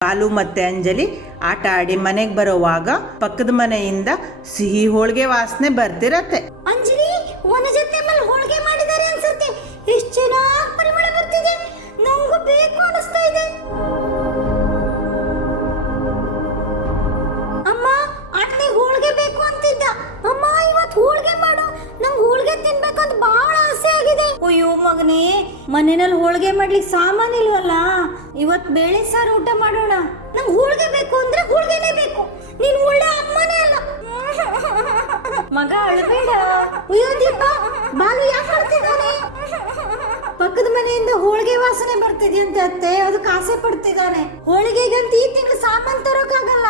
ಬಾಲು ಮತ್ತೆ ಅಂಜಲಿ ಆಟ ಆಡಿ ಮನೆಗೆ ಬರೋವಾಗ ಪಕ್ಕದ ಮನೆಯಿಂದ ಸಿಹಿ ಹೋಳಿಗೆ ವಾಸನೆ ಬರ್ತಿರತ್ತೆ. ಅಂಜಲಿ ಜೊತೆ ಮೇಲೆ ಹೋಳಿಗೆ ಮಾಡಿದ್ದಾರೆ ಅನ್ಸುತ್ತೆ. ಎಷ್ಟು ಚೆನ್ನಾಗಿ ಪರಿಮಳ ಬರ್ತಿದೆ. ನಂಗೂ ಬೇಕು ಅನಿಸ್ತಾ ಇದೆ. ಅಮ್ಮ ಅಣ್ಣನಿಗೆ ಹೋಳಿಗೆ ಬೇಕು ಅಂತಿದ್ದ. ಅಮ್ಮ ಇವತ್ತು ಹೋಳಿಗೆ ಮಾಡು, ನಂಗೆ ಹೋಳಿಗೆ ತಿನ್ಬೇಕು ಅಂತ ಬಹಳ ಆಸೆ ಆಗಿದೆ. ಅಯ್ಯೋ ಮಗನೇ, ಮನೆಯಲ್ಲಿ ಹೋಳಿಗೆ ಮಾಡ್ಲಿಕ್ಕೆ ಸಾಮಾನು ಇಲ್ವಲ್ಲ. ಇವತ್ತು ಬೇಳೆ ಸಾರು ಊಟ ಮಾಡೋಣ. ನಂಗೆ ಹೋಳಿಗೆ ಬೇಕು ಅಂದ್ರೆ ಹೋಳಿಗೆನೇ ಬೇಕು. ನೀನ್ ಒಳ್ಳೆ ಅಮ್ಮನೇ ಅಲ್ಲ. ಮಗ ಅಳಬೇಡ. ಅಯ್ಯೋ ದೀಪ, ಬಾಲು ಯಾಕೆ ಅಳ್ತಿದ್ದಾನೆ? ಪಕ್ಕದ ಮನೆಯಿಂದ ಹೋಳಿಗೆ ವಾಸನೆ ಬರ್ತಿದ್ಯಂತೆ ಅತ್ತೆ, ಅದಕ್ಕೆ ಆಸೆ ಪಡ್ತಿದ್ದಾನೆ. ಹೋಳಿಗೆಗಂತ ಈ ತಿಂಗಳು ಸಾಮಾನು ತರೋಕ್ಕಾಗಲ್ಲ.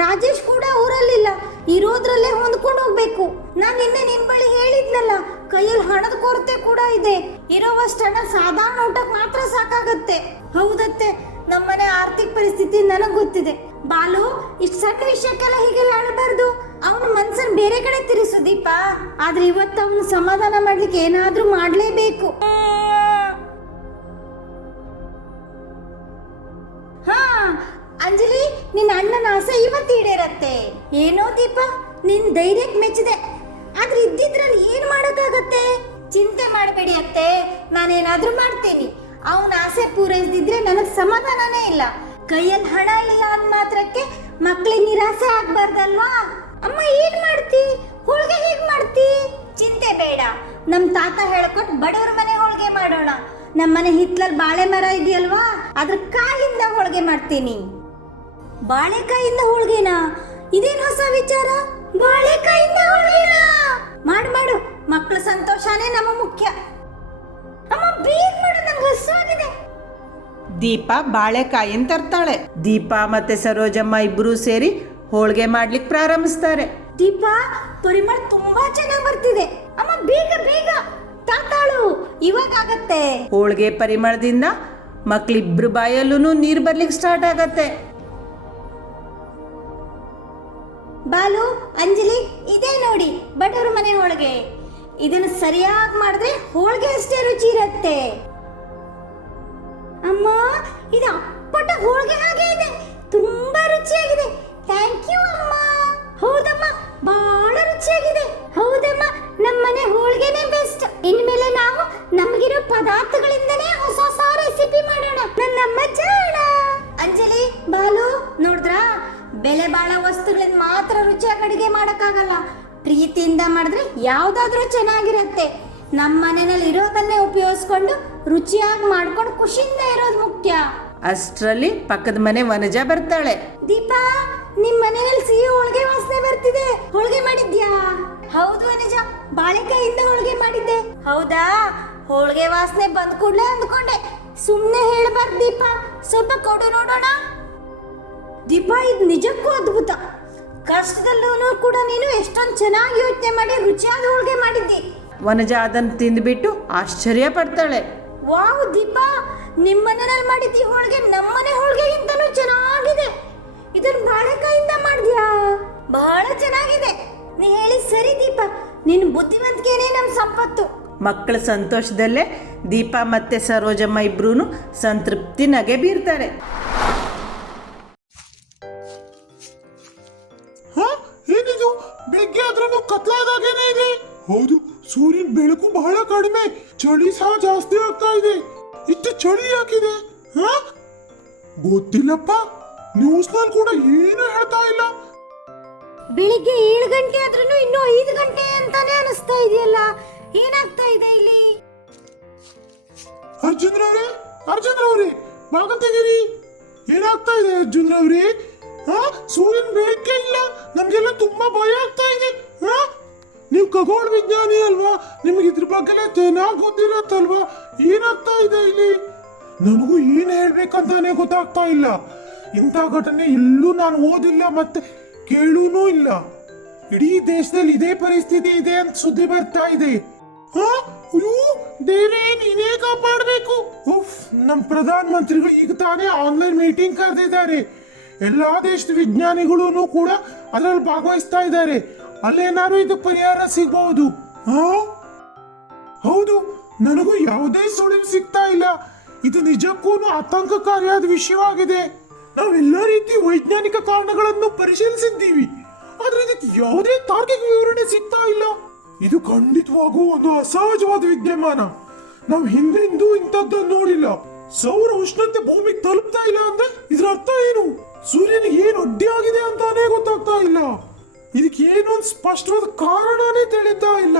ರಾಜೇಶ್ ಕೂಡ ಊರಲ್ಲಿಲ್ಲ, ಇರೋದ್ರಲ್ಲೇ ಹೊಂದ್ಕೊಂಡು ಹೋಗ್ಬೇಕು. ನಾನ್ ನಿನ್ನೆ ನಿನ್ ಬಳಿ ಹೇಳಿದ್ನಲ್ಲ, ಕೈಯಲ್ಲಿ ಹಣದ ಕೊರತೆ ಕೂಡ ಇದೆ. ಇರೋವಷ್ಟು ಹಣ ಸಾಧಾರಣ ಊಟಕ್ಕೆ ಮಾತ್ರ ಸಾಕಾಗತ್ತೆ. ಹೌದತ್ತೆ, ನಮ್ಮನೆ ಆರ್ಥಿಕ ಪರಿಸ್ಥಿತಿ ನನಗ್ ಗೊತ್ತಿದೆ. ಬಾಲು, ಇಷ್ಟು ಸಣ್ಣ ವಿಷಯಕ್ಕೆಲ್ಲ ಹೀಗೆಲ್ಲ ಆಡಬಾರ್ದು. ಅವನ ಮನ್ಸನ್ ಬೇರೆ ಕಡೆ ತಿರ್ಸು ದೀಪ. ಆದ್ರೆ ಇವತ್ತು ಅವನು ಸಮಾಧಾನ ಮಾಡ್ಲಿಕ್ಕೆ ಏನಾದ್ರೂ ಮಾಡ್ಲೇಬೇಕು. ಹಾ ಅಂಜಲಿ, ನಿನ್ನ ಅಣ್ಣನ ಆಸೆ ಇವತ್ತು ಈಡೇರತ್ತೆ. ಏನೋ ದೀಪ, ನಿನ್ ಧೈರ್ಯಕ್ಕೆ ಮೆಚ್ಚಿದೆ. ಆದ್ರೆ ಇದ್ದಿದ್ರಲ್ಲಿ ಏನ್ ಮಾಡಕ್ಕಾಗತ್ತೆ? ಚಿಂತೆ ಮಾಡಬೇಡಿ ಅತ್ತೆ, ನಾನೇನಾದ್ರೂ ಮಾಡ್ತೀನಿ. ಅವನ ಆಸೆ ಪೂರೈಸದಿದ್ರೆ ನನಗ್ ಸಮಾಧಾನನೇ ಇಲ್ಲ. ಕೈಯಲ್ಲಿ ಹಣ ಇಲ್ಲ ಅಂದ ಮಾತ್ರಕ್ಕೆ ಮಕ್ಳಿಗೆ ನಿರಾಸೆ ಆಗ್ಬಾರ್ದಲ್ವಾ? ಅಮ್ಮ ಏನ್ ಮಾಡ್ತಿ? ಹೋಳಿಗೆ ಹೇಗ್ ಮಾಡ್ತಿ? ಚಿಂತೆ ಬೇಡ, ನಮ್ ತಾತ ಹೇಳ್ಕೊಟ್ ಬಡವ್ರ ಮನೆ ಹೋಳಿಗೆ ಮಾಡೋಣ. ನಮ್ಮನೆ ಹಿತ್ಲಲ್ಲಿ ಬಾಳೆ ಮರ ಇದೆಯಲ್ವಾ, ಅದ್ರ ಕಾಯಿಂದ ಹೋಳಿಗೆ ಮಾಡ್ತೀನಿ. ಬಾಳೆಕಾಯಿಂದ ಹೋಳಿಗೆನಾ? ಇದೇನ್ ಹೊಸ ವಿಚಾರ? ಬಾಳೆಕಾಯಿಂದ ಹೋಳಿಗೆನಾ? ಮಾಡು, ಮಕ್ಕಳ ಸಂತೋಷನೇ ನಮ್ಮ ಮುಖ್ಯ. ಅಮ್ಮ ಬೇಗ ಮಾಡು, ನಂಗೆ ಹಸುವಾಗಿದೆ. ದೀಪ ಬಾಳೆಕಾಯಿನ ತರ್ತಾಳೆ. ದೀಪ ಮತ್ತೆ ಸರೋಜಮ್ಮ ಇಬ್ರು ಸೇರಿ ಹೋಳಿಗೆ ಮಾಡ್ಲಿಕ್ಕೆ ಪ್ರಾರಂಭಿಸ್ತಾರೆ. ದೀಪ, ಪರಿಮಳ ತುಂಬಾ ಚೆನ್ನಾಗಿ ಬರ್ತಿದೆ. ಅಮ್ಮ ಬೇಗ ತಾತಾಳು, ಇವಾಗ ಆಗತ್ತೆ. ಹೋಳಿಗೆ ಪರಿಮಳದಿಂದ ಮಕ್ಳಿಬ್ರು ಬಾಯಲ್ಲೂ ನೀರು ಬರ್ಲಿಕ್ಕೆ ಸ್ಟಾರ್ಟ್ ಆಗತ್ತೆ. ಬಾಲು, ಅಂಜಲಿ, ಇದೇ ನೋಡಿ ಬಡವ್ರ ಮನೆ ಹೋಳಿಗೆ. ಇದನ್ನು ಸರಿಯಾಗಿ ಮಾಡಿದ್ರೆ ಹೋಳಿಗೆ ಅಷ್ಟೇ ರುಚಿ ಇರತ್ತೆ. ಅಮ್ಮ, ಇದು ಅಪ್ಪಟ ಹೋಳಿಗೆ ಹಾಗೆ ಇದೆ. ತುಂಬಾ ರುಚಿಯಾಗಿದೆ. ಥ್ಯಾಂಕ್ ಯು ಅಮ್ಮ. ಹೌದಮ್ಮ, ಬಹಳ ರುಚಿಯಾಗಿದೆ. ಹೌದಮ್ಮ, ನಮ್ಮನೆ ಹೋಳಿಗೆನೇ ಬೆಸ್ಟ್. ಇನ್ಮೇಲೆ ನಾವು ನಮಗಿರೋ ಪದಾರ್ಥಗಳಿಂದನೇ ಹೊಸ ರೆಸಿಪಿ ಮಾಡೋಣ. ನನ್ನಮ್ಮ ಜಾಣ. ಅಂಜಲಿ, ಬಾಲು, ನೋಡಿದ್ರಾ? ಬೆಲೆ ಬಾಳೋ ವಸ್ತುಗಳಿಂದ ಮಾತ್ರ ರುಚಿಯಾಗಿ ಅಡಿಗೆ ಮಾಡಕ್ಕಾಗಲ್ಲ. ಪ್ರೀತಿಯಿಂದ ಮಾಡಿದ್ರೆ ಯಾವ್ದಾದ್ರೂ ಚೆನ್ನಾಗಿರತ್ತೆ. ನಮ್ಮ ಮನೆಯಲ್ಲಿ ಇರೋದನ್ನೇ ಉಪಯೋಗಿಸ್ಕೊಂಡು ರುಚಿಯಾಗಿ ಮಾಡ್ಕೊಂಡು ಖುಷಿಯಿಂದ ಇರೋದು ಮುಖ್ಯ. ಅಷ್ಟರಲ್ಲಿ ಪಕ್ಕದ ಮನೆ ವನಜ ಬರ್ತಾಳೆ. ದೀಪ, ನಿಮ್ ಮನೆಯಲ್ಲಿ ಸಿಹಿ ಹೋಳಿಗೆ ವಾಸನೆ ಬರ್ತಿದೆ. ಹೋಳಿಗೆ ಮಾಡಿದ್ಯಾ? ಹೌದು ವನಜ, ಬಾಳೆಕಾಯಿಂದ ಹೋಳಿಗೆ ಮಾಡಿದ್ದೆ. ಹೌದಾ? ಹೋಳಿಗೆ ವಾಸನೆ ಬಂದ್ ಕೂಡ್ಲೆ ಅಂದ್ಕೊಂಡೆ. ಸುಮ್ನೆ ಹೇಳ್ಬಾರ್ದು ದೀಪ, ಸ್ವಲ್ಪ ಕೊಡು ನೋಡೋಣ. ದೀಪ, ಇದು ನಿಜಕ್ಕೂ ಅದ್ಭುತ. ಕಷ್ಟದಲ್ಲೂ ಕೂಡ ನೀನು ಎಷ್ಟೊಂದು ಚೆನ್ನಾಗಿ ಯೋಚನೆ ಮಾಡಿ ರುಚಿಯಾದ ಹೋಳಿಗೆ ಮಾಡಿದ್ದಿ. ವನಜ ಅದನ್ನು ತಿಂದ್ಬಿಟ್ಟು ಆಶ್ಚರ್ಯ ಪಡ್ತಾಳೆ. ವಾವ್ ದೀಪ, ನಿಮ್ಮ ಮನೆಯಲ್ಲಿ ಮಾಡಿದ್ದಿ ಹೋಳಿಗೆ ನಮ್ಮನೆ ಹೋಳಿಗೆಗಿಂತನೂ ಚೆನ್ನಾಗಿದೆ. ಇದನ್ನ ಬಾಳೆಕಾಯಿಂದ ಮಾಡಿದ್ಯಾ? ಬಹಳ ಚೆನ್ನಾಗಿದೆ. ನೀ ಹೇಳಿ ಸರಿ ದೀಪ, ನಿನ್ನ ಬುದ್ಧಿವಂತಿಕೆನೇ ನಮ್ಮ ಸಂಪತ್ತು. ಮಕ್ಕಳ ಸಂತೋಷದಲ್ಲೇ ದೀಪ ಮತ್ತೆ ಸರೋಜಮ್ಮ ಇಬ್ರು ಸಂತೃಪ್ತಿ ನಗೆ ಬೀರ್ತಾರೆ. ಏನಿದು? ಬೆಳಗ್ಗೆ ಆದ್ರೂ ಕತ್ಲಾದಾಗೇನೆ ಇದೆ. ಹೌದು, ಸೂರ್ಯನ ಬೆಳಕು ಬಹಳ ಕಡಿಮೆ, ಚಳಿ ಸಹ ಜಾಸ್ತಿ ಆಗ್ತಾ ಇದೆ. ಇಷ್ಟು ಚಳಿ ಯಾಕಿದೆ? ಗೊತ್ತಿಲ್ಲಪ್ಪ, ನ್ಯೂಸ್ ನಲ್ಲಿ ಕೂಡ ಏನು ಹೇಳ್ತಾ ಇಲ್ಲ. ಬೆಳಿಗ್ಗೆ 7 ಗಂಟೆ ಆದ್ರೂ ಇನ್ನೂ 5 ಗಂಟೆ ಅಂತಾನೆ ಅನಿಸ್ತಾ ಇದೆಯಲ್ಲ. ಏನಾಗ್ತಾ ಇದೆ ಇಲ್ಲಿ? ಅರ್ಜುನ್ ರವ್ರೆ, ಭಾಗ ತೆಗೀರಿ. ಏನಾಗ್ತಾ ಇದೆ ಅರ್ಜುನ್ ರವ್ರೆ? ಸೂರ್ಯನ ಬೆಳಕೆ ಇಲ್ಲ, ನಮ್ಗೆಲ್ಲ ತುಂಬಾ ಭಯ ಆಗ್ತಾ ಇದೆ. ನೀವು ಖಗೋಳ ವಿಜ್ಞಾನಿ ಅಲ್ವಾ, ನಿಮ್ಗೆ ಇದ್ರ ಬಗ್ಗೆ ಚೆನ್ನಾಗಿ ಗೊತ್ತಿರತ್ತಲ್ವಾ? ಏನಾಗ್ತಾ ಇದೆ ಇಲ್ಲಿ? ನನಗೂ ಏನ್ ಹೇಳ್ಬೇಕಂತಾನೆ ಗೊತ್ತಾಗ್ತಾ ಇಲ್ಲ. ಇಂಥ ಘಟನೆ ಎಲ್ಲೂ ನಾನು ಓದಿಲ್ಲ ಮತ್ತೆ ಕೇಳೂನೂ ಇಲ್ಲ. ಇಡೀ ದೇಶದಲ್ಲಿ ಇದೇ ಪರಿಸ್ಥಿತಿ ಇದೆ ಅಂತ ಸುದ್ದಿ ಬರ್ತಾ ಇದೆ. ದೇವರೇ, ನೀನೇ ಕಾಪಾಡಬೇಕು. ನಮ್ಮ ಪ್ರಧಾನ ಮಂತ್ರಿಗಳು ಈಗ ತಾನೇ ಆನ್ಲೈನ್ ಮೀಟಿಂಗ್ ಕರೆದಿದ್ದಾರೆ. ಎಲ್ಲಾ ದೇಶದ ವಿಜ್ಞಾನಿಗಳು ಕೂಡ ಅದರಲ್ಲಿ ಭಾಗವಹಿಸ್ತಾ ಇದ್ದಾರೆ. ಅಲ್ಲೇನಾದ್ರು ಇದು ಪರಿಹಾರ ಸಿಗಬಹುದು. ಹೌದು, ನನಗೂ ಯಾವುದೇ ಸುಳಿವು ಸಿಗ್ತಾ ಇಲ್ಲ. ಇದು ನಿಜಕ್ಕೂ ಆತಂಕಕಾರಿಯಾದ ವಿಷಯವಾಗಿದೆ. ನಾವೆಲ್ಲ ರೀತಿ ವೈಜ್ಞಾನಿಕ ಕಾರಣಗಳನ್ನು ಪರಿಶೀಲಿಸಿದ್ದೀವಿ, ಆದ್ರೆ ಇದಕ್ಕೆ ಯಾವುದೇ ತಾರ್ಕಿಕ ವಿವರಣೆ ಸಿಗ್ತಾ ಇಲ್ಲ. ಇದು ಖಂಡಿತವಾಗೂ ಒಂದು ಅಸಹಜವಾದ ವಿದ್ಯಮಾನ. ನಾವು ಹಿಂದೆಂದೂ ಇಂಥದ್ದನ್ನು ನೋಡಿಲ್ಲ. ಸೌರ ಉಷ್ಣತೆ ಭೂಮಿಗೆ ತಲುಪ್ತಾ ಇಲ್ಲ ಅಂದ್ರೆ ಇದ್ರ ಅರ್ಥ ಏನು? ಸೂರ್ಯನಿಗೆ ಏನು ಅಡ್ಡಿ ಆಗಿದೆ ಅಂತಾನೆ ಗೊತ್ತಾಗ್ತಾ ಇಲ್ಲ. ಇದಕ್ಕೆ ಏನೊಂದು ಸ್ಪಷ್ಟವಾದ ಕಾರಣನೇ ತಿಳಿತಾ ಇಲ್ಲ.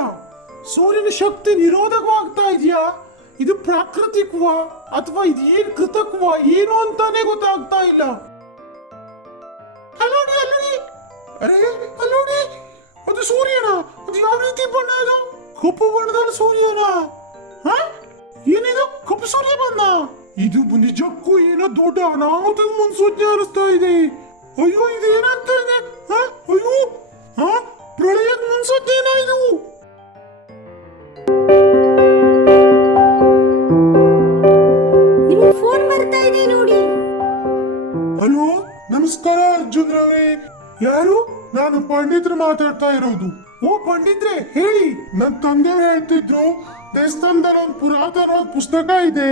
ಸೂರ್ಯನ ಶಕ್ತಿ ನಿರೋಧಕವಾಗ್ತಾ ಇದೆಯಾ? ಇದು ಪ್ರಾಕೃತಿಕವಾ ಅಥವಾ ಇದು ಏನ್ ಕೃತಕವಾ ಏನು ಅಂತಾನೆ ಗೊತ್ತಾಗ್ತಾ ಇಲ್ಲ. ಅಲ್ಲೋಡಿ ಅಲ್ಲೋಡಿ, ಅರೆ ಅಲ್ಲೋಡಿ, ಅದು ಸೂರ್ಯನ. ಅದು ಯಾವ ರೀತಿ ಬಣ್ಣ? ಅದು ಕಪ್ಪು ಬಣ್ಣದ ಸೂರ್ಯನ. ಏನಿದು ಕಪ್ಪು ಸೂರ್ಯ ಬಣ್ಣ? ಇದು ನಿಜಕ್ಕೂ ಏನೋ ದೊಡ್ಡ ಅನಾಹುತದ ಮುನ್ಸೂಚನೆ ಅನಿಸ್ತಾ ಇದೆ. ಅಯ್ಯೋ, ಇದು ಏನಾಗ್ತಾ ಇದೆ? ಅಯ್ಯೋ, ಪ್ರಳಯದ ಮುನ್ಸೂಚನೆ ಇದು. ನಿಮಗೆ ಫೋನ್ ಬರ್ತಾ ಇದೆ ನೋಡಿ. ಹಲೋ, ನಮಸ್ಕಾರ ಅರ್ಜುನ್ ರವರೇ. ಯಾರು? ನಾನು ಪಂಡಿತ್ರು ಮಾತಾಡ್ತಾ ಇರೋದು. ಓ ಪಂಡಿತ್ರೆ, ಹೇಳಿ. ನನ್ನ ತಂದೆಯವರು ಹೇಳ್ತಿದ್ರು, ದೇವಸ್ಥಾನದಲ್ಲಿ ಒಂದು ಪುರಾತನವಾದ ಪುಸ್ತಕ ಇದೆ,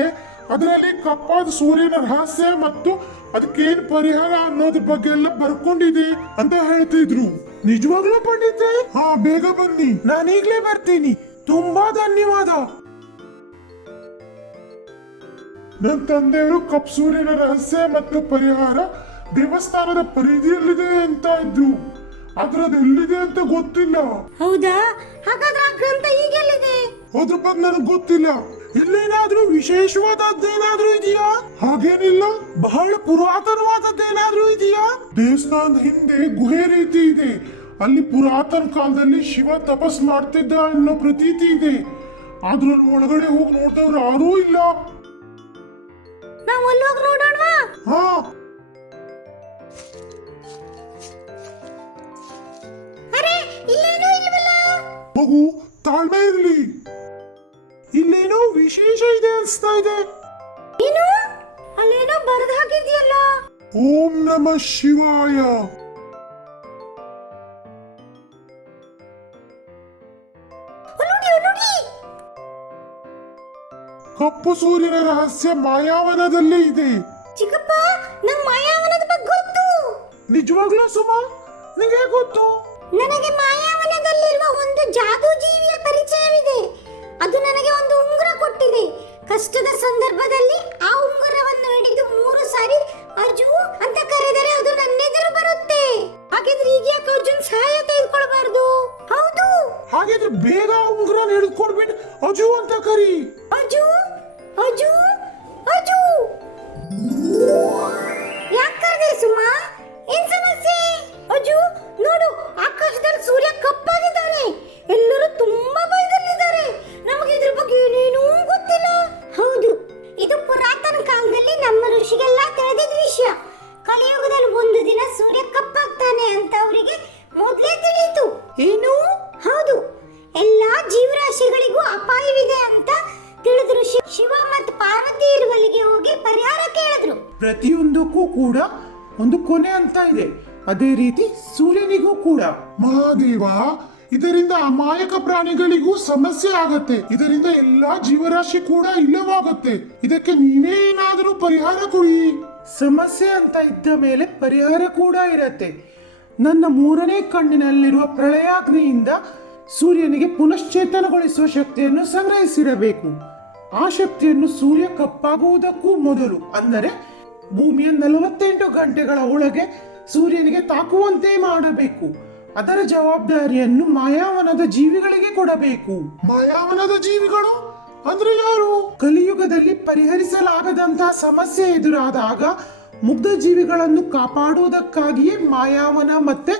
ಅದರಲ್ಲಿ ಕಪ್ಪಾದ ಸೂರ್ಯನ ರಹಸ್ಯ ಮತ್ತು ಅದಕ್ಕೇನ್ ಪರಿಹಾರ ಅನ್ನೋದ್ರ ಬಗ್ಗೆ ಎಲ್ಲ ಬರ್ಕೊಂಡಿದೆ ಅಂತ ಹೇಳ್ತಿದ್ರು. ನಿಜವಾಗ್ಲೂ ಪಂಡಿತ್ರೆ? ಬೇಗ ಬನ್ನಿ, ನಾನೀಗ್ಲೇ ಬರ್ತೀನಿ. ತುಂಬಾ ಧನ್ಯವಾದ. ನನ್ನ ತಂದೆಯವರು ಕಪ್ ಸೂರ್ಯನ ರಹಸ್ಯ ಮತ್ತು ಪರಿಹಾರ ದೇವಸ್ಥಾನದ ಪರಿಧಿಯಲ್ಲಿದೆ ಅಂತ ಇದ್ರು. ಅದ್ರದ್ದು ಎಲ್ಲಿದೆ ಅಂತ ಗೊತ್ತಿಲ್ಲ. ಹೌದಾ? ಹಾಗಾದ್ರೆ ಆ ಗ್ರಂಥ ಈಗೆಲ್ಲಿದೆ? ಅದ್ರ ಬಗ್ಗೆ ನನಗೆ ಗೊತ್ತಿಲ್ಲ. ಇಲ್ಲೇನಾದ್ರೂ ವಿಶೇಷವಾದದ್ದೇನಾದ್ರೂ ಇದೆಯಾ? ಹಾಗೇನಿಲ್ಲ. ಬಹಳ ಪುರಾತನವಾದದ್ದೇನಾದ್ರೂ ಇದೆಯಾ? ದೇವಸ್ಥಾನದ ಹಿಂದೆ ಗುಹೆ ರೀತಿ ಇದೆ. ಅಲ್ಲಿ ಪುರಾತನ ಕಾಲದಲ್ಲಿ ಶಿವ ತಪಸ್ ಮಾಡ್ತಿದ್ದ ಅನ್ನೋ ಪ್ರತೀತಿ ಇದೆ. ಅದ್ರ ಒಳಗಡೆ ಹೋಗಿ ನೋಡಿದವ್ರು ಯಾರೂ ಇಲ್ಲ. ನಾವು ಅಲ್ಲೋಗಿ ನೋಡೋಣವಾ? ಅರೆ, ಇಲ್ಲೇನೂ ಇಲ್ವಲ್ಲ. ಮಗು, ತಾಳ್ಮೆ ಇರ್ಲಿ. ಇಲ್ಲೇನೋ ವಿಶೇಷ ಇದೆ ಅನ್ಸ್ತಾ ಇದೆ. ಏನು? ಅಲ್ಲೇನೋ ಬರೆದು ಹಾಕಿದ್ಯಲ್ಲ. ಓಂ ನಮಃ ಶಿವಾಯ. ನೋಡಿ, ಕಪ್ಪು ಸೂರ್ಯನ ರಹಸ್ಯ ಮಾಯಾವನದಲ್ಲಿ ಇದೆ. ಚಿಕ್ಕಪ್ಪ, ನಂಗೆ ಮಾಯಾವನದ ಬಗ್ಗೆ ಗೊತ್ತು. ನಿಜವಾಗ್ಲೂ ಸುಮಾ? ನಿಂಗೆ ಗೊತ್ತು? ನನಗೆ ಮಾಯಾವನದಲ್ಲಿರುವ ಒಂದು ಜಾದೂ ಜೀವಿಯ ಪರಿಚಯವಿದೆ. ಅದು ನನಗೆ ಒಂದು ಉಂಗುರ ಕೊಟ್ಟಿದೆ. ಕಷ್ಟದ ಸಂದರ್ಭದಲ್ಲಿ ಆ ಉಂಗುರವನ್ನು ಹಿಡಿದು 3 ಸಾರಿ ಅರ್ಜು ಅಂತ ಕರೆದರೆ ಅದು ನನ್ನೆದುರು ಬರುತ್ತೆ. ಹಾಗಿದ್ರೆ ಈಗ ಯಾಕೆ ಅರ್ಜುನ್ ಸಹಾಯ ತೆಗೆದುಕೊಳ್ಬಾರ್ದು? ಹೌದು. ಹಾಗಿದ್ರೆ ಬೇಗ ಉಂಗುರ ಹಿಡಿದುಕೊಡ್ಬಿಟ್ಟು ಅಜು ಅಂತ ಕರಿ. ಅಜು, ಅಜು, ಅಜು. ಯಾಕೆ ಕರೆದೆ ಸುಮಾ? ಏನ್ ಸಮಸ್ಯೆ? ಅಜು, ನೋಡು, ಆಕಾಶದಲ್ಲಿ ಸೂರ್ಯ ಕಪ್ಪಾಗಿದ್ದಾನೆ. ಎಲ್ಲರೂ ತುಂಬಾ ಭಯದಲ್ಲಿದ್ದಾರೆ. ನಮಗೆ ಇದ್ರ ಬಗ್ಗೆ ಏನೇನೂ ಗೊತ್ತಿಲ್ಲ. ಹೌದು, ಇದು ಪುರಾತನ ಕಾಲದಲ್ಲಿ ನಮ್ಮ ಋಷಿಗೆಲ್ಲ ತಿಳಿದಿದ್ದ ವಿಷಯ. ಕಲಿಯುಗದಲ್ಲಿ ಒಂದು ದಿನ ಸೂರ್ಯ ಕಪ್ಪಾಗ್ತಾನೆ ಅಂತ ಅವರಿಗೆ ಮೊದಲೇ ತಿಳಿಯಿತು. ಏನು? ಹೌದು, ಎಲ್ಲಾ ಜೀವರಾಶಿಗಳಿಗೂ ಅಪಾಯವಿದೆ ಅಂತ ತಿಳಿದ್ರು. ಶಿವ ಮತ್ತು ಪಾರ್ವತಿ ಇರುವಲ್ಲಿಗೆ ಹೋಗಿ ಪರಿಹಾರ ಕೇಳಿದ್ರು. ಪ್ರತಿಯೊಂದಕ್ಕೂ ಕೂಡ ಒಂದು ಕೊನೆ ಅಂತ ಇದೆ. ಅದೇ ರೀತಿ ಸೂರ್ಯನಿಗೂ ಕೂಡ. ಮಹಾದೇವ, ಇದರಿಂದ ಅಮಾಯಕ ಪ್ರಾಣಿಗಳಿಗೂ ಸಮಸ್ಯೆ ಆಗತ್ತೆ. ಇದರಿಂದ ಎಲ್ಲಾ ಜೀವರಾಶಿ ಕೂಡ ಇಲ್ಲವಾಗುತ್ತೆ. ಇದಕ್ಕೆ ನೀವೇ ಏನಾದರೂ ಪರಿಹಾರ ಕೊಡಿ. ಸಮಸ್ಯೆ ಅಂತ ಇದ್ದ ಮೇಲೆ ಪರಿಹಾರ ಕೂಡ ಇರತ್ತೆ. ನನ್ನ 3ನೇ ಕಣ್ಣಿನಲ್ಲಿರುವ ಪ್ರಳಯಾಗ್ನಿಯಿಂದ ಸೂರ್ಯನಿಗೆ ಪುನಶ್ಚೇತನಗೊಳಿಸುವ ಶಕ್ತಿಯನ್ನು ಸಂಗ್ರಹಿಸಿರಬೇಕು. ಆ ಶಕ್ತಿಯನ್ನು ಸೂರ್ಯ ಕಪ್ಪಾಗುವುದಕ್ಕೂ ಮೊದಲು, ಅಂದರೆ ಭೂಮಿಯ 48 ಗಂಟೆಗಳ ಒಳಗೆ ಸೂರ್ಯನಿಗೆ ತಾಕುವಂತೆ ಮಾಡಬೇಕು. ಅದರ ಜವಾಬ್ದಾರಿಯನ್ನು ಮಾಯಾವನದ ಜೀವಿಗಳಿಗೆ ಕೊಡಬೇಕು. ಮಾಯಾವನದ ಜೀವಿಗಳು ಅಂದ್ರೆ ಯಾರು? ಕಲಿಯುಗದಲ್ಲಿ ಪರಿಹರಿಸಲಾಗದಂತಹ ಸಮಸ್ಯೆ ಎದುರಾದಾಗ ಮುಗ್ಧ ಜೀವಿಗಳನ್ನು ಕಾಪಾಡುವುದಕ್ಕಾಗಿಯೇ ಮಾಯಾವನ ಮತ್ತೆ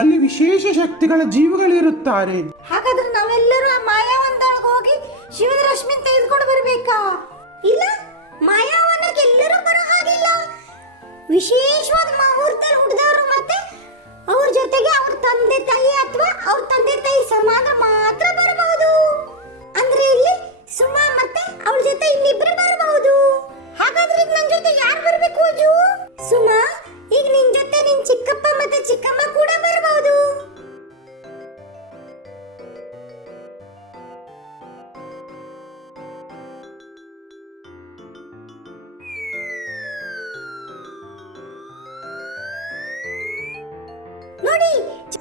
ಅಲ್ಲಿ ವಿಶೇಷ ಶಕ್ತಿಗಳ ಜೀವಿಗಳಿರುತ್ತಾರೆ. ಹಾಗಾದ್ರೆ ನಾವೆಲ್ಲರೂ ಆ ಮಾಯಾವನದೊಳಗೆ ಹೋಗಿ ಶಿವನ ರಶ್ಮಿ ತೆಗೆದುಕೊಂಡು ಬರ್ಬೇಕಾ? ಇಲ್ಲ, ಮಾಯಾವನಕ್ಕೆ ಎಲ್ಲರೂ ಬರೋ ಹಾಗಿಲ್ಲ. ವಿಶೇಷವಾದ ಮುಹೂರ್ತದಲ್ಲಿ ಹುಟ್ಟಿದವರು ಮತ್ತೆ ಅವ್ರ ಜೊತೆಗೆ ಅವ್ರ ತಂದೆ ತಾಯಿ ಅಥವಾ ಅವ್ರ ತಂದೆ ತಾಯಿ ಸಮಾನ ಮಾತ್ರ ಬರಬಹುದು. ಅಂದ್ರೆ ಇಲ್ಲಿ ಸುಮಾ ಮತ್ತೆ ಅವಳ ಜೊತೆ ಇನ್ನಿಬ್ರು ಬರಬಹುದು. ಹಾಗಾದ್ರೆ ಈಗ ನನ್ನ ಜೊತೆ ಯಾರು ಬರಬೇಕು ಅಜ್ಜು? ಸುಮಾ, ಈಗ ನಿನ್ ಜೊತೆ ನಿನ್ ಚಿಕ್ಕಪ್ಪ ಮತ್ತೆ ಚಿಕ್ಕಮ್ಮ ಕೂಡ ಬರಬಹುದು.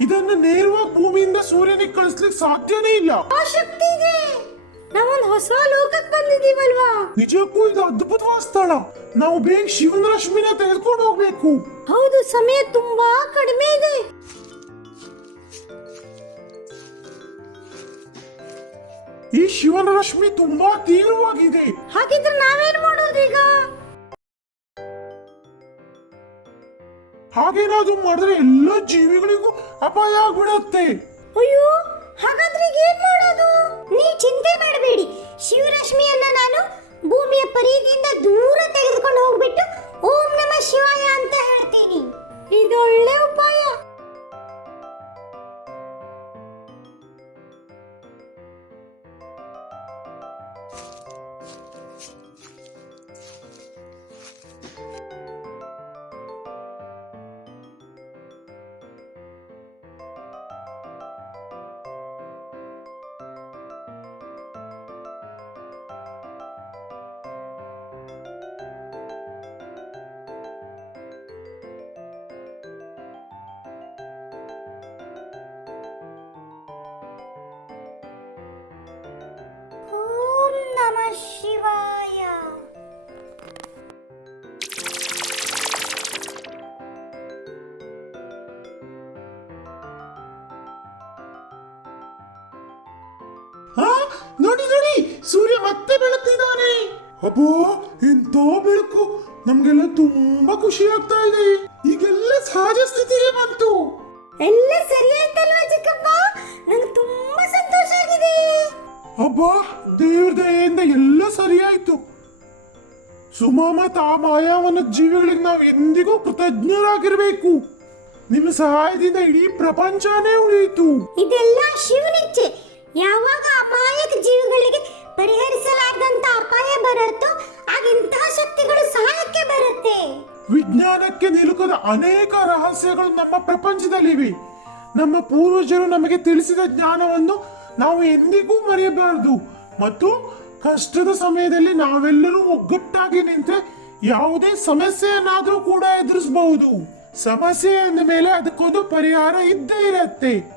ಇದನ್ನ ನೇರವಾಗಿ ಭೂಮಿಯಿಂದ ಸೂರ್ಯನಿಗೆ ಕಳಿಸ್ಲಿಕ್ಕೆ ಸಾಧ್ಯನೇ ಇಲ್ಲ. ಆ ಶಕ್ತಿ ಇದೆ. ನಾವೊಂದು ಹೊಸ ಲೋಕಕ್ಕೆ ಬಂದಿದ್ದೀವಲ್ವಾ? ನಿಜಕ್ಕೂ ಇದು ಅದ್ಭುತವಾದ ಸ್ಥಳ. ನಾವು ಬೇಗ ಶಿವನ ರಶ್ಮಿನ ತೆಗೆದುಕೊಂಡು ಹೋಗ್ಬೇಕು. ಹೌದು, ಸಮಯ ತುಂಬಾ ಕಡಿಮೆ ಇದೆ. ಈ ಶಿವನ ರಶ್ಮಿ ತುಂಬಾ ತೀವ್ರವಾಗಿದೆ. ಹಾಗಿದ್ರೆ ನಾವೇನ್ ಮಾಡೋದು ಈಗ? ಹಾಗೇನಾದ್ರೂ ಮಾಡಿದ್ರೆ ಎಲ್ಲ ಜೀವಿಗಳಿಗೂ ಅಪಾಯ ಆಗ್ಬಿಡತ್ತೆ. ಅಯ್ಯೋ, ಹಾಗಾದ್ರೆ ಈಗ ಏನ್ ಮಾಡೋದು? ನೀವ್ ಚಿಂತೆ ಮಾಡಬೇಡಿ. ಶಿವರಶ್ಮಿಯನ್ನ ನಾನು ಭೂಮಿಯ ಪರಿಧಿಯಿಂದ ದೂರ ತೆಗೆದುಕೊಂಡು ಹೋಗ್ಬಿಟ್ಟು ಓಂ ನಮಃ ಶಿವಾಯ ಅಂತ ಹೇಳ್ತೀನಿ. ಇದೊಳ್ಳೆ ಉಪಾಯ. ಓಂ ನಮಃ ಶಿವಾಯ. ನೋಡಿ ನೋಡಿ, ಸೂರ್ಯ ಮತ್ತೆ ಬೆಳಗ್ತಿದ್ದಾನೆ. ಅಬ್ಬೋ, ಎಂತ ಬೆಳಕು! ನಮ್ಗೆಲ್ಲ ತುಂಬಾ ಖುಷಿ ಆಗ್ತಾ ಇದೆ. ಈಗೆಲ್ಲ ಸಹಜ ಸ್ಥಿತಿಗೆ ಬಂತು. ಎಲ್ಲ ಸರಿ ಆಯ್ತಲ್ವಾ ಚಿಕ್ಕಪ್ಪ? ನಂಗೆ ತುಂಬಾ ಸಂತೋಷ ಆಗಿದೆ. ಅಬ್ಬಾ, ದೇವ್ರ ದಯೆಯಿಂದ ಎಲ್ಲ ಸರಿಯಾಯ್ತು. ಸುಮಾ ಮತ್ತು ಆ ಮಾಯಾವನದ ಜೀವಿಗಳಿಗೆ ನಾವು ಎಂದಿಗೂ ಕೃತಜ್ಞರಾಗಿರ್ಬೇಕು. ನಿಮ್ಮ ಸಹಾಯದಿಂದ ಇಡೀ ಪ್ರಪಂಚನೇ ಉಳಿಯಿತು. ಇದೆಲ್ಲ ಶಿವನಿಚ್ಛೆ. ಯಾವಾಗ ಅಪಾಯಕ ಜೀವಿಗಳಿಗೆ ಪರಿಹರಿಸಲಾಗದಂತ ಅಪಾಯ ಬರುತ್ತೋ ಆಗ ಇಂತಹ ಶಕ್ತಿಗಳು ಸಹಾಯಕ್ಕೆ ಬರುತ್ತೆ. ವಿಜ್ಞಾನಕ್ಕೆ ನಿಲುಕದ ಅನೇಕ ರಹಸ್ಯಗಳು ನಮ್ಮ ಪ್ರಪಂಚದಲ್ಲಿವೆ. ನಮ್ಮ ಪೂರ್ವಜರು ನಮಗೆ ತಿಳಿಸಿದ ಜ್ಞಾನವನ್ನು ನಾವು ಎಂದಿಗೂ ಮರೆಯಬಾರದು. ಮತ್ತು ಕಷ್ಟದ ಸಮಯದಲ್ಲಿ ನಾವೆಲ್ಲರೂ ಒಗ್ಗಟ್ಟಾಗಿ ನಿಂತರೆ ಯಾವುದೇ ಸಮಸ್ಯೆಯನ್ನಾದ್ರೂ ಕೂಡ ಎದುರಿಸಬಹುದು. ಸಮಸ್ಯೆ ಅಂದ ಮೇಲೆ ಅದಕ್ಕೊಂದು ಪರಿಹಾರ ಇದ್ದೇ ಇರತ್ತೆ.